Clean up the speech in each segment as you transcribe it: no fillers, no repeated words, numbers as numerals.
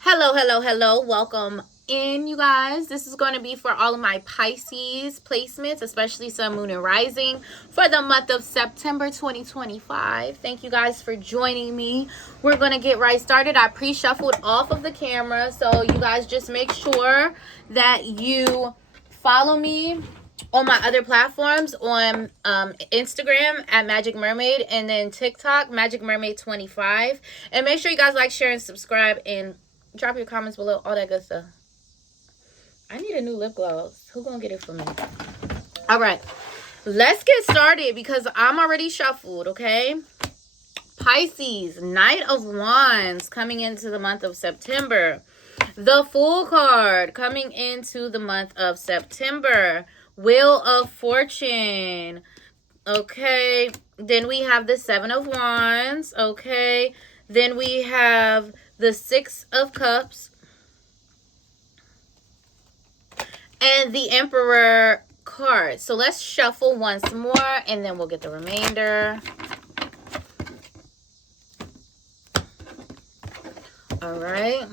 Hello. Welcome in, you guys. This is going to be for all of my Pisces placements, especially Sun, Moon, and Rising for the month of September 2025. Thank you guys for joining me. We're going to get right started. I pre-shuffled off of the camera, so you guys just make sure that you follow me on my other platforms on Instagram at Magic Mermaid, and then TikTok Magic Mermaid 25. And make sure you guys like, share, and subscribe, and drop your comments below, all that good stuff. I need a new lip gloss. Who gonna get it for me? All right, let's get started because I'm already shuffled. Okay, Pisces, Knight of Wands coming into the month of September. The Fool card coming into the month of September. Wheel of Fortune. Okay, then we have the Seven of Wands. Okay, then we have the Six of Cups and the Emperor card. So let's shuffle once more and then we'll get the remainder. All right.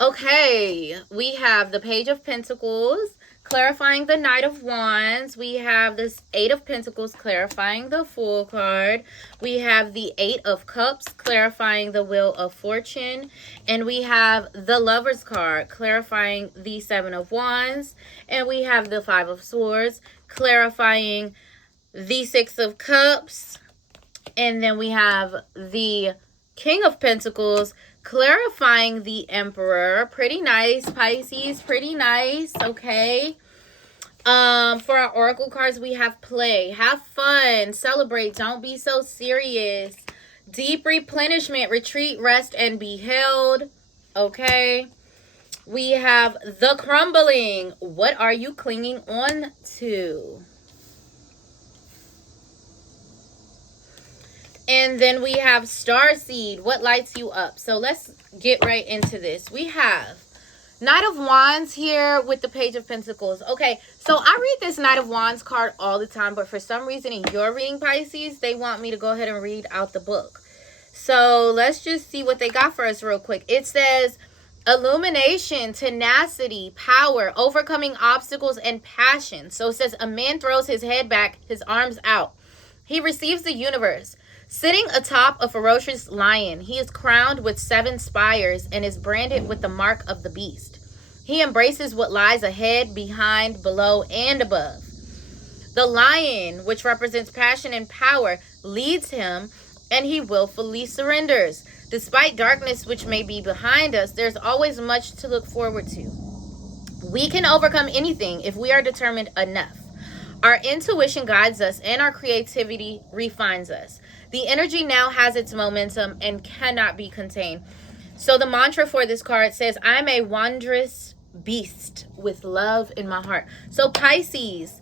Okay, we have the Page of Pentacles clarifying the Knight of Wands. We have this Eight of Pentacles clarifying the Fool card. We have the Eight of Cups clarifying the Wheel of Fortune. And we have the Lover's card clarifying the Seven of Wands. And we have the Five of Swords clarifying the Six of Cups. And then we have the King of Pentacles clarifying the Emperor. Pretty nice, Pisces. Pretty nice. Okay. For our oracle cards, we have play, have fun, celebrate, don't be so serious, deep replenishment, retreat, rest, and be held. Okay. We have the crumbling. What are you clinging on to? And then we have Starseed. What lights you up? So let's get right into this. We have Knight of Wands here with the Page of Pentacles. Okay, so I read this Knight of Wands card all the time, but for some reason in your reading, Pisces, they want me to go ahead and read out the book. So let's just see what they got for us real quick. It says illumination, tenacity, power, overcoming obstacles, and passion. So it says a man throws his head back, his arms out. He receives the universe. Sitting atop a ferocious lion, he is crowned with 7 spires and is branded with the mark of the beast. He embraces what lies ahead, behind, below, and above. The lion, which represents passion and power, leads him, and he willfully surrenders. Despite darkness which may be behind us, there's always much to look forward to. We can overcome anything if we are determined enough. Our intuition guides us, and our creativity refines us. The energy now has its momentum and cannot be contained. So the mantra for this card says, I'm a wondrous beast with love in my heart. So Pisces,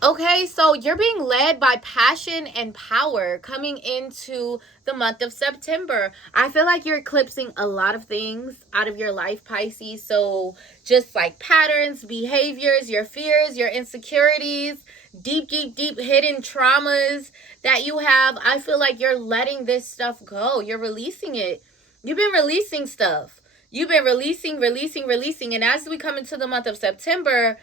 okay, so you're being led by passion and power coming into the month of September. I feel like you're eclipsing a lot of things out of your life, Pisces. So just like patterns, behaviors, your fears, your insecurities, deep hidden traumas that you have. I feel like you're letting this stuff go. You're releasing it. You've been releasing stuff. You've been releasing. And as we come into the month of September,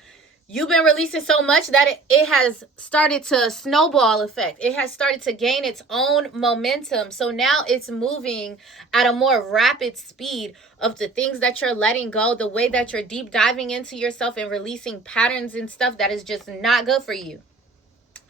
you've been releasing so much that it has started to snowball effect. It has started to gain its own momentum. So now it's moving at a more rapid speed of the things that you're letting go, the way that you're deep diving into yourself and releasing patterns and stuff that is just not good for you.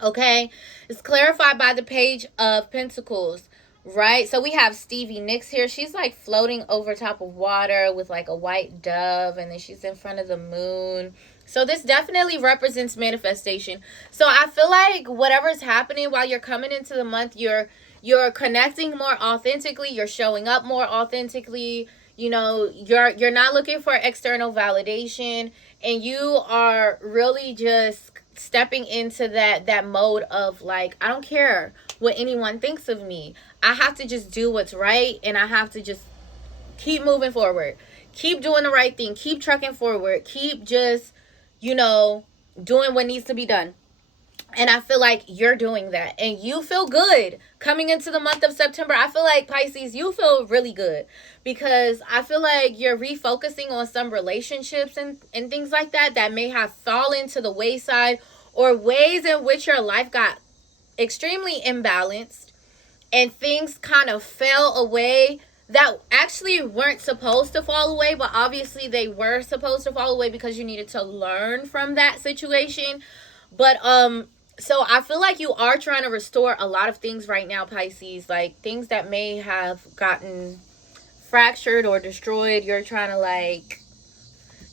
Okay? It's clarified by the Page of Pentacles. Right? So we have Stevie Nicks here. She's like floating over top of water with like a white dove, and then she's in front of the moon. So this definitely represents manifestation. So I feel like whatever's happening while you're coming into the month, you're connecting more authentically, you're showing up more authentically. You know, you're not looking for external validation, and you are really just stepping into that mode of like, I don't care what anyone thinks of me. I have to just do what's right, and I have to just keep moving forward. Keep doing the right thing. Keep trucking forward. Keep just, doing what needs to be done. And I feel like you're doing that. And you feel good coming into the month of September. I feel like, Pisces, you feel really good. Because I feel like you're refocusing on some relationships and things like that that may have fallen to the wayside, or ways in which your life got extremely imbalanced and things kind of fell away that actually weren't supposed to fall away, but obviously they were supposed to fall away because you needed to learn from that situation. But so I feel like you are trying to restore a lot of things right now, Pisces, like things that may have gotten fractured or destroyed. You're trying to, like,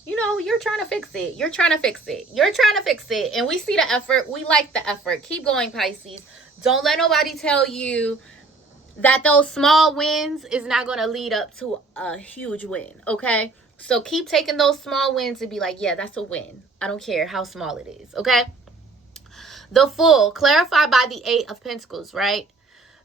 you're trying to fix it. You're trying to fix it. You're trying to fix it. And we see the effort. We like the effort. Keep going, Pisces. Don't let nobody tell you that those small wins is not going to lead up to a huge win, okay? So keep taking those small wins and be like, yeah, that's a win. I don't care how small it is, okay? The Fool, clarified by the Eight of Pentacles, right?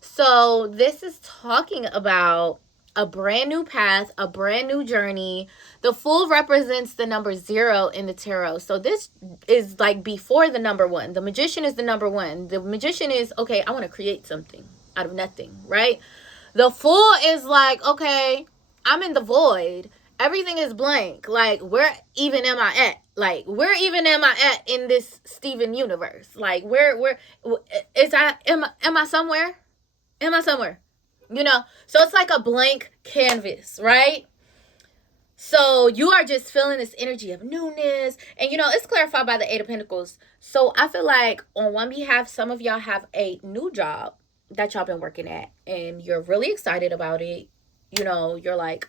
So this is talking about a brand new path, a brand new journey. The Fool represents the number 0 in the tarot. So this is like before the number 1. The Magician is the number 1. The Magician is, okay, I want to create something out of nothing, right? The Fool is like, okay, I'm in the void. Everything is blank. Like, where even am I at? Like, where even am I at in this Steven universe? Like, where is am I somewhere? Am I somewhere? So it's like a blank canvas, right? So you are just feeling this energy of newness. And, it's clarified by the Eight of Pentacles. So I feel like on one behalf, some of y'all have a new job that y'all been working at. And you're really excited about it. You're like,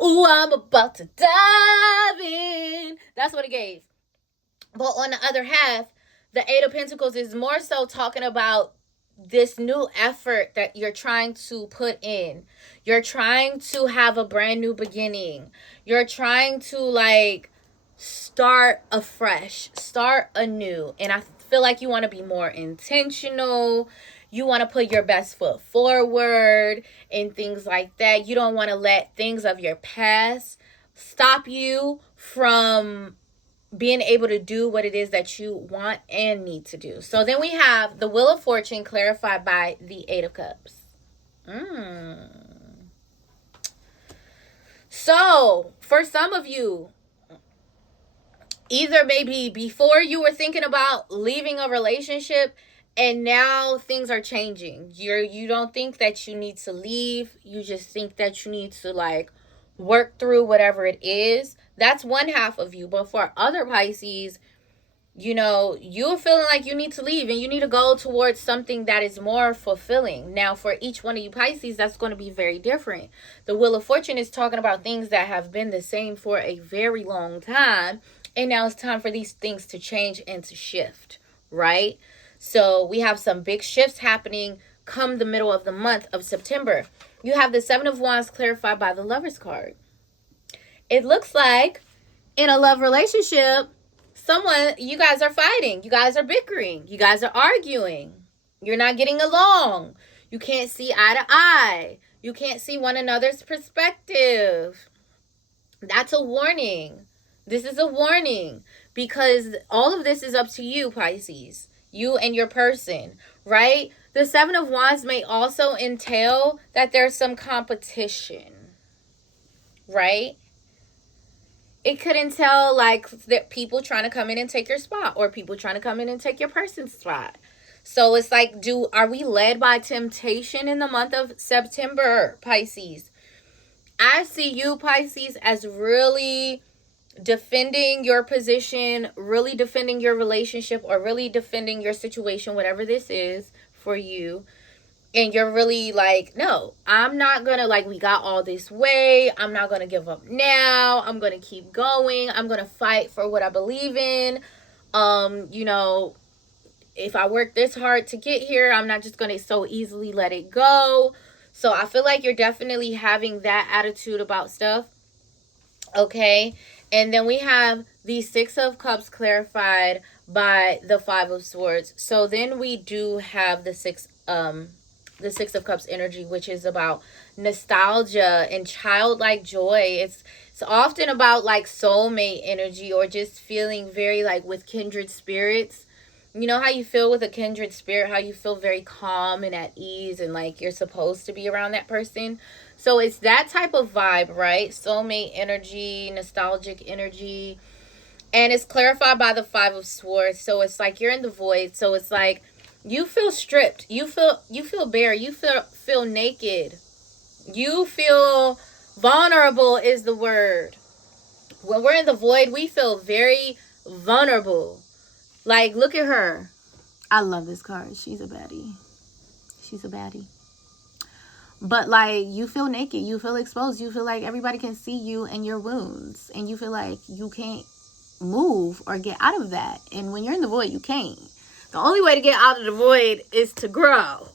ooh, I'm about to dive in. That's what it gave. But on the other half, the Eight of Pentacles is more so talking about this new effort that you're trying to put in. You're trying to have a brand new beginning. You're trying to, like, start afresh, start anew. And I feel like you want to be more intentional. You want to put your best foot forward and things like that. You don't want to let things of your past stop you from being able to do what it is that you want and need to do. So then we have the Wheel of Fortune clarified by the Eight of Cups. So for some of you, either maybe before you were thinking about leaving a relationship and now things are changing. You don't think that you need to leave. You just think that you need to, like, work through whatever it is. That's one half of you. But for other Pisces, you're feeling like you need to leave and you need to go towards something that is more fulfilling. Now, for each one of you Pisces, that's going to be very different. The Wheel of Fortune is talking about things that have been the same for a very long time. And now it's time for these things to change and to shift, right? So we have some big shifts happening come the middle of the month of September. You have the Seven of Wands clarified by the Lover's card. It looks like in a love relationship, you guys are fighting. You guys are bickering. You guys are arguing. You're not getting along. You can't see eye to eye. You can't see one another's perspective. That's a warning. This is a warning because all of this is up to you, Pisces. You and your person, right? The Seven of Wands may also entail that there's some competition, right? It could entail, like, that people trying to come in and take your spot, or people trying to come in and take your person's spot. So it's like, are we led by temptation in the month of September, Pisces? I see you, Pisces, as really defending your position, really defending your relationship, or really defending your situation, whatever this is for you. And you're really like, no, I'm not going to, like, we got all this way. I'm not going to give up now. I'm going to keep going. I'm going to fight for what I believe in. If I work this hard to get here, I'm not just going to so easily let it go. So I feel like you're definitely having that attitude about stuff. Okay. And then we have the Six of Cups clarified by the Five of Swords. So then we do have the Six of Cups energy, which is about nostalgia and childlike joy. It's often about, like, soulmate energy, or just feeling very, like, with kindred spirits. You know how you feel with a kindred spirit, how you feel very calm and at ease and like you're supposed to be around that person. So it's that type of vibe, right? Soulmate energy, nostalgic energy. And it's clarified by the 5 of Swords. So it's like you're in the void. So it's like you feel stripped. You feel bare. You feel naked. You feel vulnerable is the word. When we're in the void, we feel very vulnerable. Like, look at her. I love this card. She's a baddie. She's a baddie. But, like, you feel naked. You feel exposed. You feel like everybody can see you and your wounds. And you feel like you can't move or get out of that. And when you're in the void, you can't. The only way to get out of the void is to grow.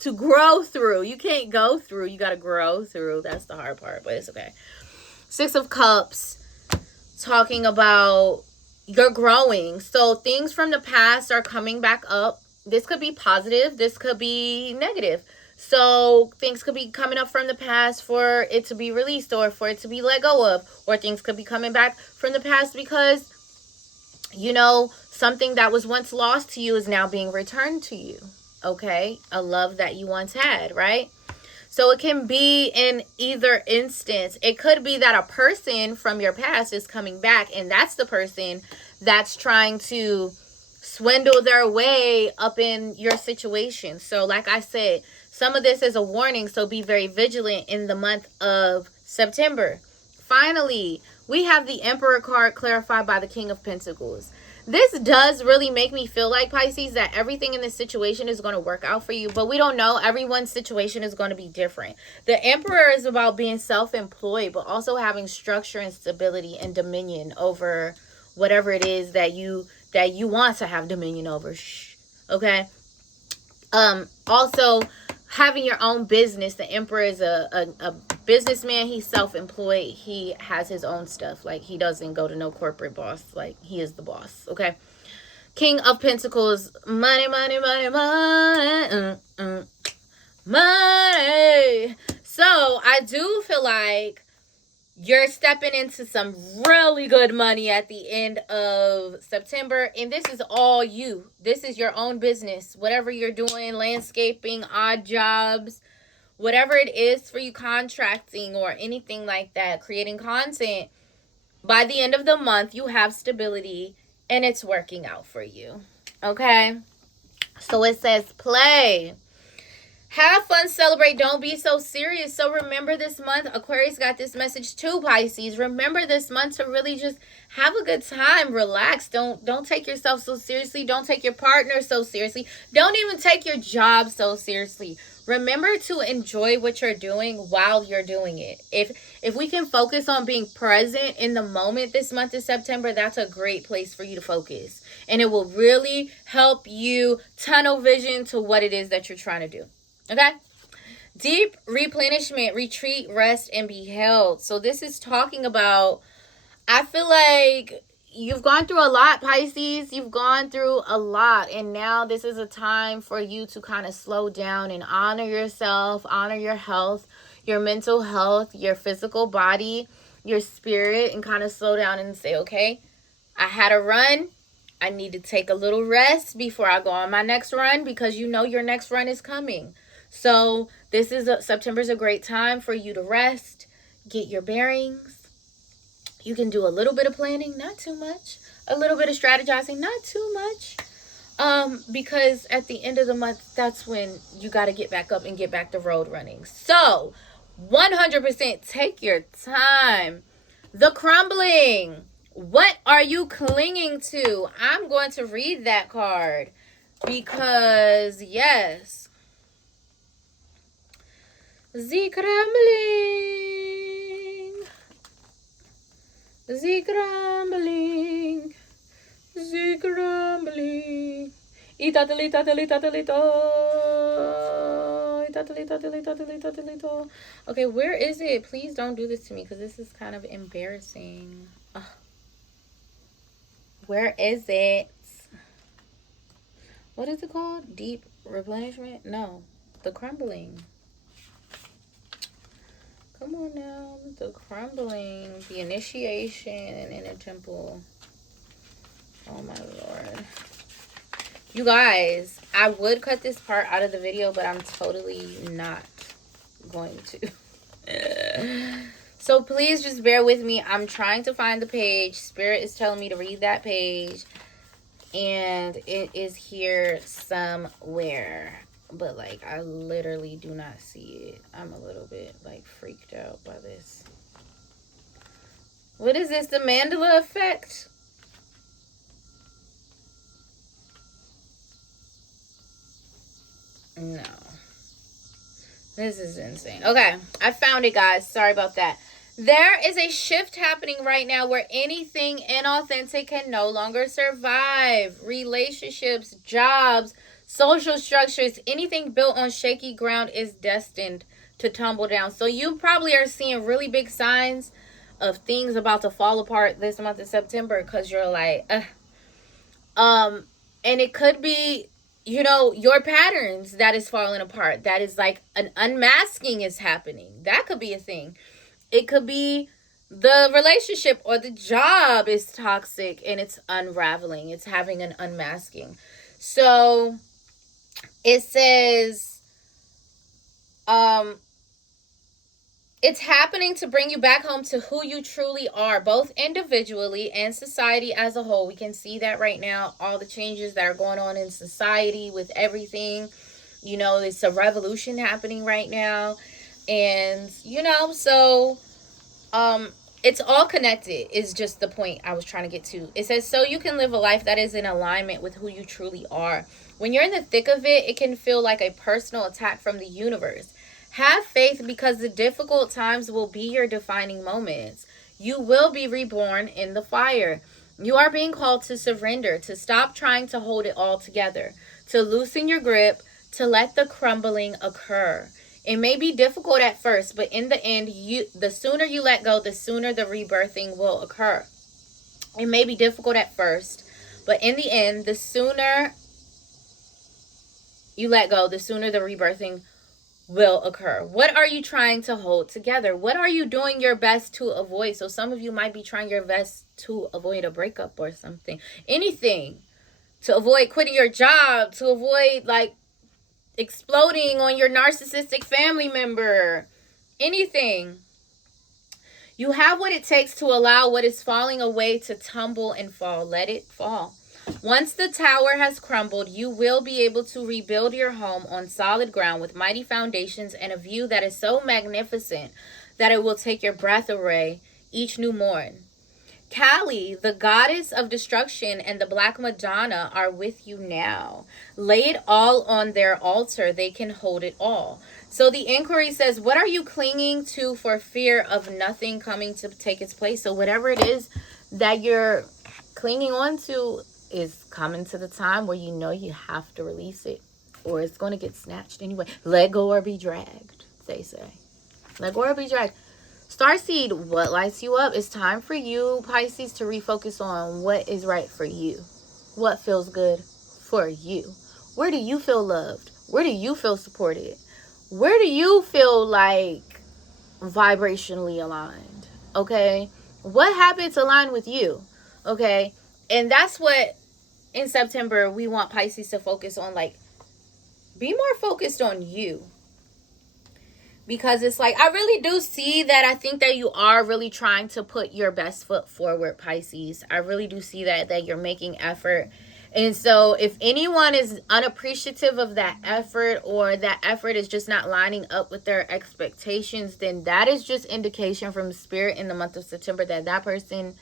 To grow through. You can't go through. You got to grow through. That's the hard part, but it's okay. 6 of Cups. Talking about you're growing. So things from the past are coming back up. This could be positive. This could be negative. So things could be coming up from the past for it to be released or for it to be let go of. Or things could be coming back from the past because, you know, something that was once lost to you is now being returned to you. Okay? A love that you once had, right? So it can be in either instance. It could be that a person from your past is coming back, and that's the person that's trying to swindle their way up in your situation. So like I said, some of this is a warning, so be very vigilant in the month of September. Finally, we have the Emperor card clarified by the King of Pentacles. This does really make me feel like, Pisces, that everything in this situation is going to work out for you. But we don't know. Everyone's situation is going to be different. The Emperor is about being self-employed, but also having structure and stability and dominion over whatever it is that you want to have dominion over. Okay? Also, having your own business. The Emperor is a businessman. He's self-employed. He has his own stuff. Like, he doesn't go to no corporate boss. Like, he is the boss. Okay. King of Pentacles. Money, money, money, money. Money. So I do feel like you're stepping into some really good money at the end of September. And this is all you. This is your own business. Whatever you're doing, landscaping, odd jobs, whatever it is for you, contracting or anything like that, creating content. By the end of the month, you have stability and it's working out for you. Okay? So it says play. Have fun, celebrate, don't be so serious. So remember this month, Aquarius got this message too, Pisces. Remember this month to really just have a good time, relax. Don't take yourself so seriously. Don't take your partner so seriously. Don't even take your job so seriously. Remember to enjoy what you're doing while you're doing it. If we can focus on being present in the moment this month of September, that's a great place for you to focus. And it will really help you tunnel vision to what it is that you're trying to do. Okay? Deep replenishment, retreat, rest, and be held. So this is talking about, I feel like you've gone through a lot, Pisces. You've gone through a lot. And now this is a time for you to kind of slow down and honor yourself, honor your health, your mental health, your physical body, your spirit, and kind of slow down and say, okay, I had a run. I need to take a little rest before I go on my next run, because you know your next run is coming. So this is September's a great time for you to rest, get your bearings. You can do a little bit of planning, not too much. A little bit of strategizing, not too much. Because at the end of the month, that's when you got to get back up and get back to road running. So 100% take your time. The crumbling. What are you clinging to? I'm going to read that card because, yes. The crumbling. The crumbling. The crumbling. Okay, where is it? Please don't do this to me because this is kind of embarrassing. Ugh. Where is it? What is it called? Deep replenishment? No. The crumbling. Come on now. The crumbling. The initiation and inner temple. Oh my Lord. You guys, I would cut this part out of the video, but I'm totally not going to. So please just bear with me. I'm trying to find the page. Spirit is telling me to read that page. And it is here somewhere. But, like, I literally do not see it. I'm a little bit, like, freaked out by this. What is this? The Mandela effect? No. This is insane. Okay, I found it, guys. Sorry about that. There is a shift happening right now where anything inauthentic can no longer survive. Relationships, jobs, social structures, anything built on shaky ground is destined to tumble down. So you probably are seeing really big signs of things about to fall apart this month of September because you're like, and it could be, you know, your patterns that is falling apart. That is like an unmasking is happening. That could be a thing. It could be the relationship or the job is toxic and it's unraveling. It's having an unmasking. So it says, it's happening to bring you back home to who you truly are, both individually and society as a whole. We can see that right now, all the changes that are going on in society with everything. You know, it's a revolution happening right now. And, you know, so it's all connected is just the point I was trying to get to. It says, so you can live a life that is in alignment with who you truly are. When you're in the thick of it, it can feel like a personal attack from the universe. Have faith because the difficult times will be your defining moments. You will be reborn in the fire. You are being called to surrender, to stop trying to hold it all together, to loosen your grip, to let the crumbling occur. It may be difficult at first, but in the end, the sooner you let go, the sooner the rebirthing will occur. It may be difficult at first, but in the end, the sooner you let go, the sooner the rebirthing will occur. What are you trying to hold together? What are you doing your best to avoid? So some of you might be trying your best to avoid a breakup or something. Anything. To avoid quitting your job, to avoid like exploding on your narcissistic family member. Anything. You have what it takes to allow what is falling away to tumble and fall. Let it fall. Once the tower has crumbled, you will be able to rebuild your home on solid ground with mighty foundations and a view that is so magnificent that it will take your breath away each new morn. Kali, the goddess of destruction, and the Black Madonna are with you now. Lay it all on their altar. They can hold it all. So the inquiry says, what are you clinging to for fear of nothing coming to take its place? So whatever it is that you're clinging on to is coming to the time where you know you have to release it, or it's going to get snatched anyway. Let go or be dragged, they say. Let go or be dragged. Starseed, what lights you up? It's time for you, Pisces, to refocus on what is right for you. What feels good for you. Where do you feel loved? Where do you feel supported? Where do you feel like vibrationally aligned? Okay? What habits align with you? Okay? And that's what in September we want Pisces to focus on. Like, be more focused on you. Because it's like, I really do see that. I think that you are really trying to put your best foot forward, Pisces. I really do see that you're making effort. And so if anyone is unappreciative of that effort, or that effort is just not lining up with their expectations, then that is just indication from Spirit in the month of September that that person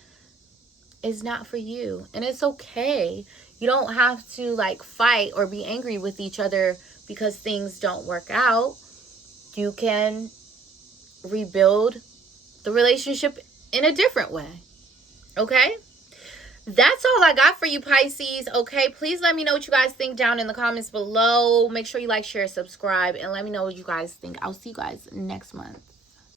is not for you. And it's okay. You don't have to like fight or be angry with each other because things don't work out. You can rebuild the relationship in a different way. Okay? That's all I got for you, Pisces. Okay? Please let me know what you guys think down in the comments below. Make sure you like, share, subscribe, and let me know what you guys think. I'll see you guys next month.